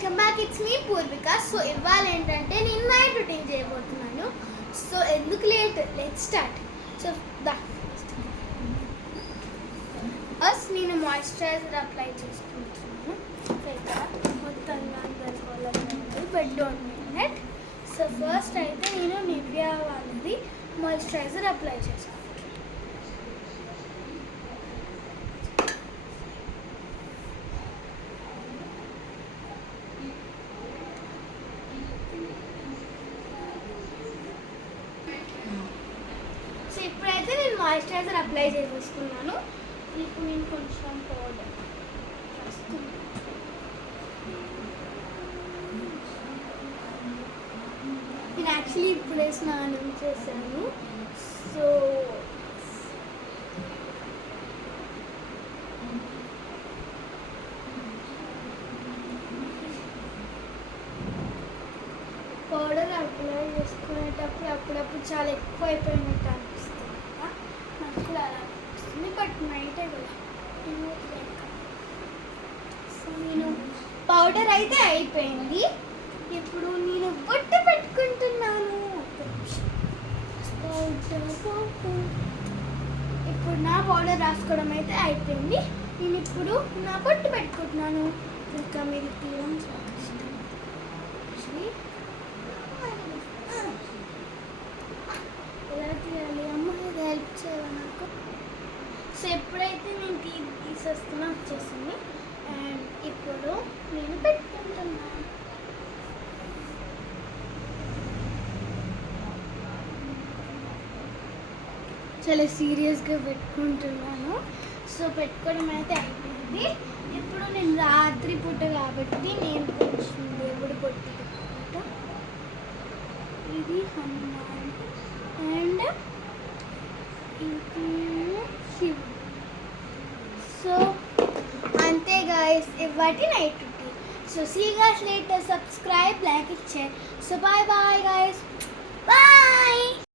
Welcome back. It's me Purvika. So ఇవాళ ఏంటంటే నేను నైట్ రొటీన్ చేయబోతున్నాను. సో ఎందుకు late, let's start. So first నేను మాయిశ్చరైజర్ అప్లై చేసుకుంటున్నాను. ఇక్కడ మొత్తంగా అందరికోవాలి, but don't minute. So first అయితే నేను నివియా వాళ్ళది మాయిశ్చరైజర్ అప్లై చేసుకుంటాను. సో ఇప్పుడైతే నేను మాయిశ్చరైజర్ అప్లై చేసేసుకున్నాను. ఇప్పుడు నేను కొంచెం పౌడర్ నేను యాక్చువల్లీ ఇప్పుడే స్నానం చేశాను. సో పౌడర్ అప్లై చేసుకునేటప్పుడు అప్పుడప్పుడు చాలా ఎక్కువ అయిపోయినట్టు అనిపిస్తుంది కదా, నాకు కూడా అలా అనిపిస్తుంది. బట్ నైటే కదా. సో నేను పౌడర్ అయితే అయిపోయింది. ఇప్పుడు నేను బొట్టు పెట్టుకుంటున్నాను. ఇప్పుడు నా పౌడర్ రాసుకోవడం అయితే అయిపోయింది. నేను ఇప్పుడు నా బొట్టు పెట్టుకుంటున్నాను. ఇంకా మీరు తీయడం చాలా ఇష్టం. ఎలా తీయాలి అమ్మ, ఇది హెల్ప్ చేయాలి నాకు. సో ఎప్పుడైతే నేను తీసేస్తున్నా వచ్చేసింది. అండ్ ఇప్పుడు నేను పెట్టుకుంటున్నాను. చాలా సీరియస్గా పెట్టుకుంటున్నాను. సో పెట్టుకోవడం అయితే అయిపోయింది. ఇప్పుడు నేను రాత్రి పూట కాబట్టి నేను కొంచెం దేవుడు బొట్టు పెట్టుకుంటా. ఇది హనుమాన్ అండ్ ఇది శివుడు. సో అంతే గాయస్, ఇవాటి night routine. So see you guys later. Subscribe, like, share. So bye bye guys, bye.